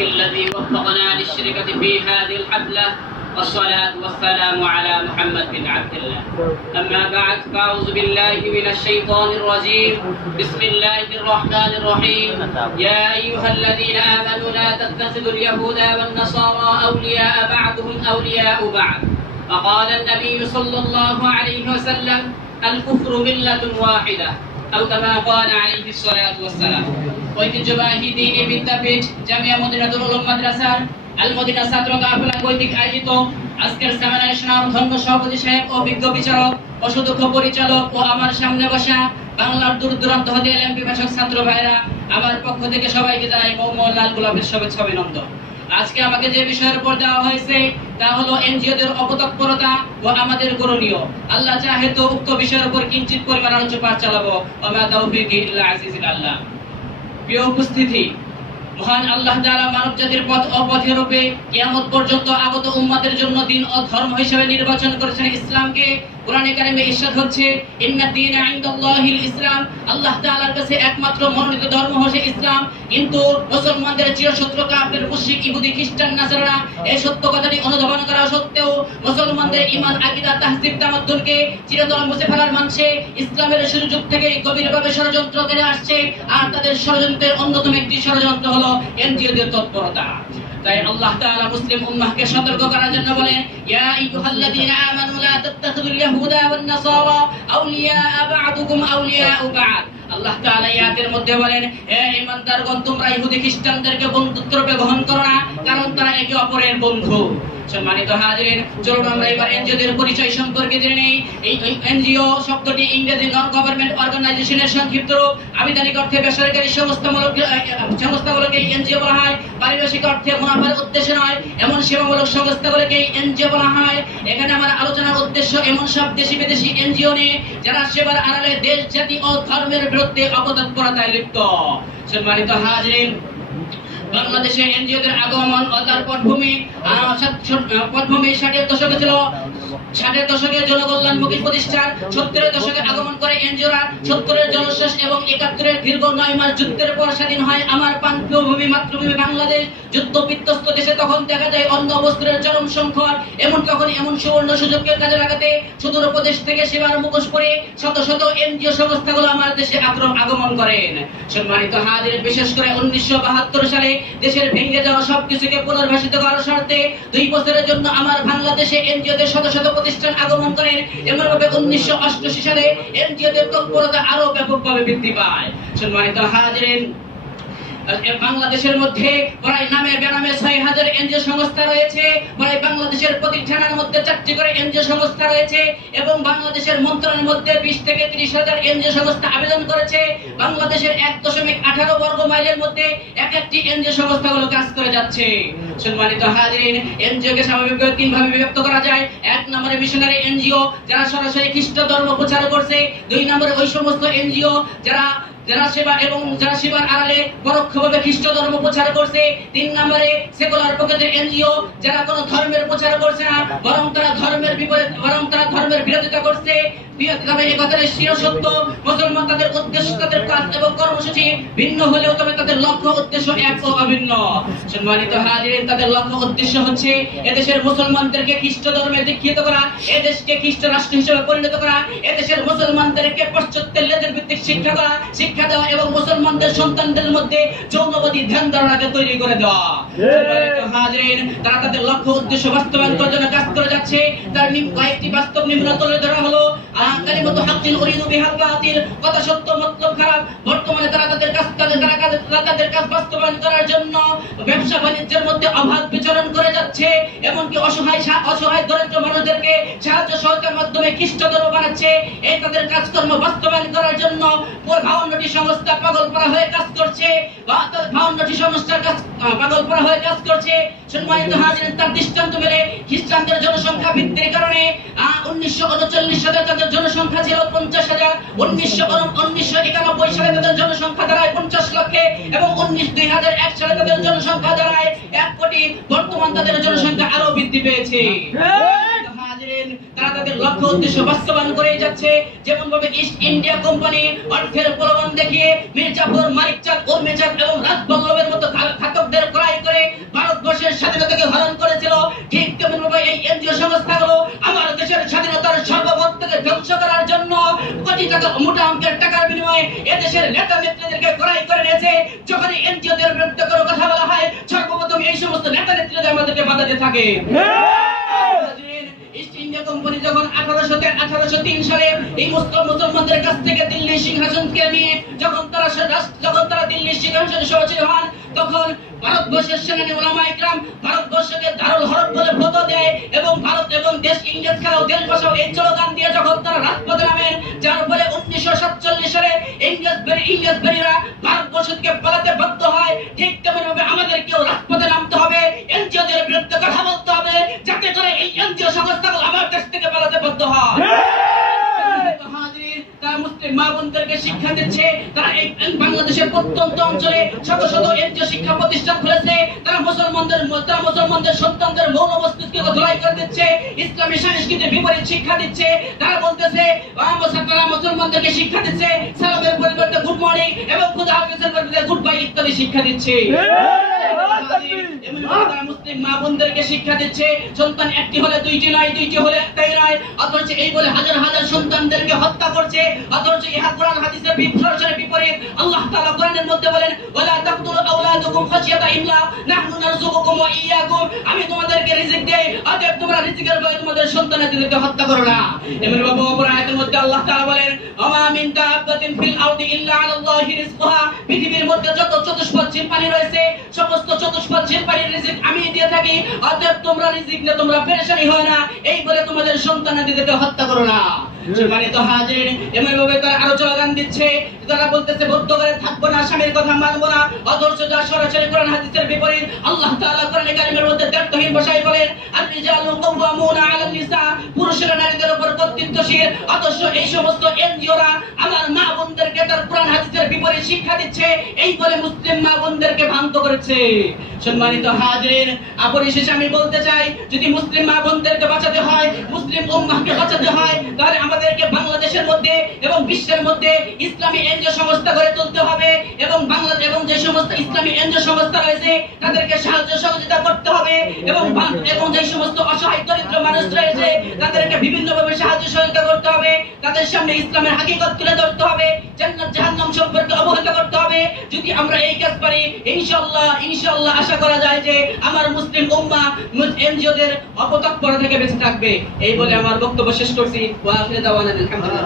الذي وفقنا للشركة في هذه الحفلة والصلاة والسلام على محمد بن عبد الله. أما بعد فأعوذ بالله من الشيطان الرجيم. بسم الله الرحمن الرحيم. يا أيها الذين آمنوا لا تتخذوا اليهود والنصارى أولياء بعضهم أولياء بعض. وقال النبي صلى الله عليه وسلم الكفر ملة واحدة أو كما قال عليه الصلاة والسلام. ঐতিহ্যবাহী দ্বীনি বিদ্যাপীঠ জামিয়া মদিনাতুল উলুম মাদ্রাসার আল মদিনা ছাত্র কাফেলা কর্তৃক আয়োজিত আজকের সেমিনারে স্বনামধন্য সভাপতি সাহেব ও বিজ্ঞ বিচারক ও সুদক্ষ পরিচালক ও আমার সামনে বসা বাংলার দূর দূরান্ত হতে এলএম বিভাষক ছাত্র ভাইরা, আমার পক্ষ থেকে সবাইকে জানাই মৌমল লাল গোলাপের শুভেচ্ছা অভিনন্দন। আজকে আমাকে যে বিষয়ের উপর দেওয়া হয়েছে তা হলো এনজিওদের অপতৎপরতা ও আমাদের করণীয়। আল্লাহ চাহে তো উক্ত বিষয়ের উপর কিঞ্চিত পরিমাণ আলোচনা চালাবো। ওয়া তাওফীকি ইল্লা আজিজিল্লাহ। প্রিয় উপস্থিতি, মহান আল্লাহ তাআলা মানব জাতির পথ ও পথেরূপে কিয়ামত পর্যন্ত আগত উম্মতের জন্য দিন ও ধর্ম হিসেবে নির্বাচন করেছেন ইসলামকে। কোরআনে কারিমে ইরশাদ হচ্ছে ইন্নাদ দীনা ইনদাল্লাহিল ইসলাম, আল্লাহ তাআলার কাছে একমাত্র মনোনীত ধর্ম হচ্ছে ইসলাম। কিন্তু মুসলমানদের চিরশত্রু কাফের, মুশরিক, ইহুদি, খ্রিস্টান, নাসারা এই সত্য কথাটি অনুধাবন করা সত্ত্বেও মুসলমানদের ঈমান, আকীদা, তাহজিব, তামাদ্দুনকে চিরতরে মুছে ফেলার মানছে ইসলামের শুরু যুগ থেকে গভীরভাবে ষড়যন্ত্র করে আসছে। আর তাদের ষড়যন্ত্রের অন্যতম একটি ষড়যন্ত্র হলো এনজিওদের তৎপরতা। তাই আল্লাহ তাআলা মুসলিম উম্মাহকে সতর্ক করার জন্য বলেন ইয়া আইয়ুহাল্লাযীনা আমানু লা তাত্তাখিযুল ইয়াহুদা ওয়ান নাসারা আউলিয়া বা'দুকুম আউলিয়া বা'দ। আল্লাহ তাআলা আয়াতের মধ্যে বলেন, হে ঈমানদারগণ, তোমরা ইহুদি খ্রিস্টানদেরকে বন্ধুত্বরূপে গ্রহণ করো না, কারণ তারা একে অপরের বন্ধু। সম্মানিত হাজিরিন, চলুন আমরা এবার এনজিওদের পরিচয় সম্পর্কে জেনে নেই। এই এনজিও শব্দটি ইংরেজি নন গভর্নমেন্ট অর্গানাইজেশনের সংক্ষিপ্ত রূপ। আবিধানিক অর্থে বেসরকারি সংস্থাগুলোকে এনজিও বলা হয়। পারিভাষিক অর্থে মুনাফার উদ্দেশ্যে নয় এমন সেবামূলক সংস্থাগুলোকে এনজিও বলা হয়। এখানে আমার আলোচনার উদ্দেশ্য এমন সব দেশি বিদেশি এনজিও নিয়ে যারা সেবার আড়ালে দেশ, জাতি ও ধর্মের বিরুদ্ধে অপতৎপরতায় লিপ্ত। সম্মানিত হাজিরিন, বাংলাদেশে এনজিওদের আগমন ও তার পটভূমি 60-এর দশকে ছিল। 60-এর দশকে জনকল্যাণমুখী প্রতিষ্ঠান, 70-এর দশকে আগমন করে এনজিওরা। 70-এর জনশেষ এবং 71-এর দীর্ঘ 9 মাস যুদ্ধের পর স্বাধীন হয় আমার প্রাণপ্রিয় মাতৃভূমি বাংলাদেশ। যুদ্ধ বিধ্বস্ত দেশে তখন দেখা যায় অন্য বস্ত্রের চরম সংকট। তখন এমন সুবর্ণ সুযোগকে কাজে লাগাতে সুদূর প্রদেশ থেকে সেবার মুখোশ পরে শত শত এনজিও সংস্থাগুলো আমার দেশে আগমন করেন। সম্মানিত হাজির, বিশেষ করে 1972 সালে দেশের ভেঙে যাওয়া সবকিছুকে পুনর্বাসিত করার স্বার্থে 2 বছরের জন্য আমার বাংলাদেশে এনজিওদের শত শত প্রতিষ্ঠান আগমন করেন। এমনভাবে 1988 সালে এনজিওদের তৎপরতা আরো ব্যাপকভাবে বৃদ্ধি পায়। সম্মানিত হাজিরিন, বাংলাদেশের মধ্যে প্রায় নামে বেনামে 6000 এনজিও সংস্থা রয়েছে। প্রায় বাংলাদেশের প্রতি থানার মধ্যে 4টি করে এনজিও সংস্থা রয়েছে এবং বাংলাদেশের মন্ত্রণালয়ের মধ্যে 20 থেকে 30,000 এনজিও সংস্থা আবেদন করেছে। বাংলাদেশের 1.18 বর্গ মাইলের মধ্যে একটি এনজিও সংস্থাগুলো কাজ করে যাচ্ছে। সম্মানিত হাজিরিন, এনজিওকে স্বাভাবিকভাবে 3 ভাবে বিভক্ত করা যায়। 1 নম্বরে মিশনারি এনজিও, যারা সরাসরি খ্রিস্ট ধর্ম প্রচার করছে। 2 নম্বরে ওই সমস্ত এনজিও যারা সেবা এবং যারা সেবার আড়ালে পরোক্ষভাবে খ্রিস্ট ধর্ম প্রচার করছে। 3 নম্বরে সেকুলার প্রকৃতির এনজিও, যারা কোনো ধর্মের প্রচার করছে না, বরং তারা ধর্মের বিরোধিতা করছে। তবে এই কথাটা চিরসত্য, মুসলমান তাদের উদ্দেশ্য, তাদের কাজ এবং কর্মসূচি ভিন্ন হলেও তবে তাদের লক্ষ্য উদ্দেশ্য এক ও অভিন্ন। সম্মানিত হাজিরিন, তাদের লক্ষ্য উদ্দেশ্য হচ্ছে এদেশের মুসলমানদেরকে খ্রিস্ট ধর্মে দীক্ষিত করা, এদেশকে খ্রিস্ট রাষ্ট্র হিসেবে পরিণত করা, এদেশের মুসলমানদেরকে পাশ্চাত্যের লেজের ভিত্তিক শিক্ষা দেওয়া এবং মুসলমানদের সন্তানদের মধ্যে যৌনবাদী ধ্যান ধারণাকে তৈরি করে দেওয়া। হাজিরিন, তারা তাদের লক্ষ্য উদ্দেশ্য বাস্তবায়ন করার জন্য কাজ করে যাচ্ছে। তার কয়েকটি বাস্তব নিম্ন তুলে ধরা হলো। কালিমাতু হাক্কিন উরিদু বিহাল বাতিল, কথা সত্য মতলব খারাপ। বর্তমানে তারা তাদের কাজ বাস্তবায়ন করার জন্য ব্যবসা বাণিজ্যের মধ্যে অবাধ বিচরণ করে যাচ্ছে। এমনকি অসহায় দরিদ্র মানুষদেরকে সাহায্য সহযোগিতার মাধ্যমে খ্রিস্ট ধর্ম বানাচ্ছে। এই তাদের কাজকর্ম বাস্তবায়ন করার জন্য 52টি সংস্থা পাগলপাড়া হয়ে কাজ করছে। 52টি সংস্থার কাজ পাগলপাড়া হয়ে কাজ করছে। সম্মানিত হাজিরিন, তার দৃষ্টান্ত মেলে খ্রিস্টানদের জনসংখ্যা বৃদ্ধির কারণে 1939 সালে তাদের জনসংখ্যা ছিল 50,000। 1991 সালে তাদের জনসংখ্যা দাঁড়ায় 50 লক্ষে এবং 2001 সালে তাদের জনসংখ্যা দাঁড়ায় 1 কোটি। বর্তমান তাদের জনসংখ্যা আরো বৃদ্ধি পেয়েছে। তারা তাদের লক্ষ্য উদ্দেশ্য বাস্তবায়ন করে যাচ্ছে। যেমন ভাবে ইস্ট ইন্ডিয়া কোম্পানি অর্থের প্রলোভন দেখিয়ে মির্জাফর, মানিকচাঁদ, উর্মিচাঁদ এবং রাজবল্লভের মতো ঘাতকদের ক্রয় করে টাকা মোটা অঙ্কের টাকার বিনিময়ে এদেশের নেতা নেত্রীদেরকে ক্রয় করে নিয়েছে। যখন এনজিওদের বিরুদ্ধে কোনো কথা বলা হয়, সর্বপ্রথম এই সমস্ত নেতা নেত্রীদের আমাদেরকে বাধা দিয়ে থাকে। ইস্ট ইন্ডিয়া কোম্পানি যখন 1803 সালে এই মুসলমানদের কাছ থেকে দিল্লি সিংহাসনকে নিয়ে যখন তারা দিল্লি সিংহাসনে সহযোগী হন, তখন ভারতবর্ষের সেনানী উলামায়ে ইকরাম ভারতবর্ষকে দারুল হরব বলে ফতোয়া দেয় এবং ভারত এবং দেশ ইংরেজ খেলাও দেশ বসাও এই স্লোগান দিয়ে যখন তারা রাজপথে নামেন, যার ফলে 1947 সালে ইংরেজরা ভারতবর্ষ থেকে পালাতে বাধ্য হয়। ঠিক তেমনিভাবে আমাদেরকেও রাজপথে নামতে হবে, এনজিওদের বিরুদ্ধে কথা বলতে হবে, যাতে করে এই এনজিও সংস্থাগুলো আমার দেশ থেকে পালাতে বাধ্য হয়। তারা মুসলিম মা বোনদেরকে শিক্ষা দিচ্ছে, তারা এই বাংলাদেশের প্রত্যন্ত অঞ্চলে শত শত এনজিও শিক্ষা প্রতিষ্ঠান খুলেছে। তারা মুসলমানদের সন্তানদের মৌল মস্তিষ্ককে ধোলাই করে দিচ্ছে, ইসলামী সংস্কৃতির বিপরীত শিক্ষা দিচ্ছে। তারা বলতেছে তারা মুসলমানদেরকে শিক্ষা দিচ্ছে সালামের পরিবর্তে গুড মর্নিং এবং খুদা হাফেজের পরিবর্তে গুড বাই ইত্যাদি শিক্ষা দিচ্ছে। মুসলিম মা বোনদেরকে শিক্ষা দিচ্ছে সন্তান একটি হলে দুইটি নয়, দুইটি হলে একটাই নয়, অথচ এই বলে হাজার হাজার সন্তানদেরকে হত্যা করছে। অথচ ইহা কোরআন হাদিসের সরাসরি বিপরীত। আল্লাহ তাআলা কোরআনের মধ্যে বলেন, ওয়ালা তাকতুলু আওলাদাকুম খাশিয়াতা ইমলাক নাহনু নারযুকুকুম ওয়া ইয়্যাকুম, আমি তোমাদেরকে রিজিক দেই, অতএব তোমরা রিজিকের ভয়ে তোমাদের সন্তানাদিদেরকে হত্যা করো না। এমন ভাবে অপর আয়াতের মধ্যে আল্লাহ তাআলা বলেন, ওয়া মিন দাব্বাতিন ফিল আরদি ইল্লা আলাল্লাহি রিজকুহা, পৃথিবীর মধ্যে যত চতুষ্পদ জীবপ্রাণী রয়েছে সমস্ত চতুষ্পদ জীবপ্রাণীর রিজিক আমি দিয়ে থাকি, অতএব তোমরা রিজিক নিয়ে তোমরা পেরেশানি হয় না, এই বলে তোমাদের সন্তানাদিদেরকে হত্যা করো না। সম্মানিত হাজিরিন, এমন ভাবে তারা আরো স্লোগান দিচ্ছে, তারা বলতেছে বৌদ্ধ করে থাকবো না, স্বামীর কথা মানবো না, অথচ যা সরাসরি কোরআন হাদিসের বিপরীত। আল্লাহ তাআলা কোরআনে কারীমের মধ্যে দ্ব্যর্থহীন ভাষায় বলেন, আর-রিজালু কাওয়ামুনা আলান নিসা, পুরুষেরা নারীদের উপর কর্তৃত্বশীল। অথচ এই সমস্ত এনজিওরা আমার মা বোনদেরকে তার কোরআন হাদিসের বিপরীত শিক্ষা দিচ্ছে, এই বলে মুসলিম মা বোনদেরকে ভ্রান্ত করেছে। সম্মানিত হাজিরিন, পরিশেষে আমি বলতে চাই, যদি মুসলিম মা বোনদেরকে বাঁচাতে হয়, মুসলিম উম্মাহকে বাঁচাতে হয়, তাহলে আমাদেরকে বাংলাদেশের মধ্যে এবং বিশ্বের মধ্যে ইসলামী এনজিও সংস্থা গড়ে তুলতে হবে এবং বাংলাদেশ এবং যে সমস্ত ইসলামী এনজিও সংস্থা রয়েছে তাদেরকে সাহায্য সহযোগিতা করতে হবে এবং যে সমস্ত অসহায় দরিদ্র মানুষ রয়েছে তাদেরকে বিভিন্নভাবে সাহায্য সহযোগিতা করতে হবে, তাদের সামনে ইসলামের হাকিকত তুলে ধরতে হবে, জান্নাত জাহান্নাম সম্পর্কে অবহিত করতে হবে। যদি আমরা এই কাজ পারি, ইনশাআল্লাহ আশা করা যায় যে আমার মুসলিম উম্মাহ এনজিওদের অপতৎপরতা থেকে বেঁচে থাকবে। এই বলে আমার বক্তব্য শেষ করছি। ওয়া আখিরু দাওয়ানা আলহামদুলিল্লাহ।